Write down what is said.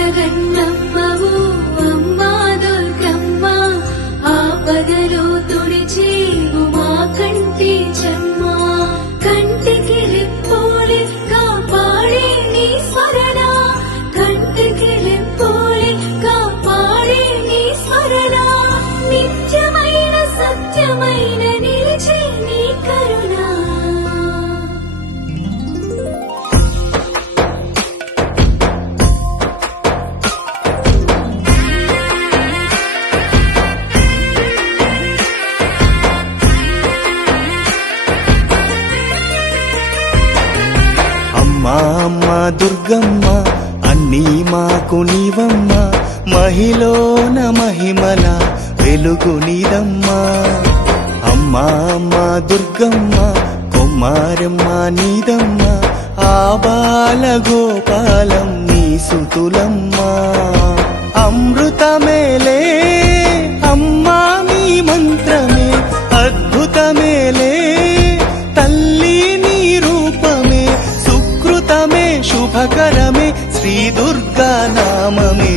అమ్మరగన్నమ్మవు అమ్మ దుర్గమ్మ ఆపదలో తుడిచేవు మా కంటి చెమ్మ కంటికి రెప్పోలి కాపాడే నీ స్మరణ కంటికి రెప్పోలి కాపాడే నీ స్మరణ నిత్యమైన సత్యమైన నిలిచే నీ కరుణ అమ్మా దుర్గమ్మ అన్నీ మాకు నీవమ్మ మహిలోన మహిమల వెలుగు నీదమ్మా అమ్మా దుర్గమ్మ కుమారమ్మ నీదమ్మ ఆబాల గోపాలం నీ సుతులమ్మా అమృతమేలే అమ్మా మీ మంత్రమే అద్భుతమేలే తల్లి నీ శుభకరమే శ్రీ దుర్గా నామమే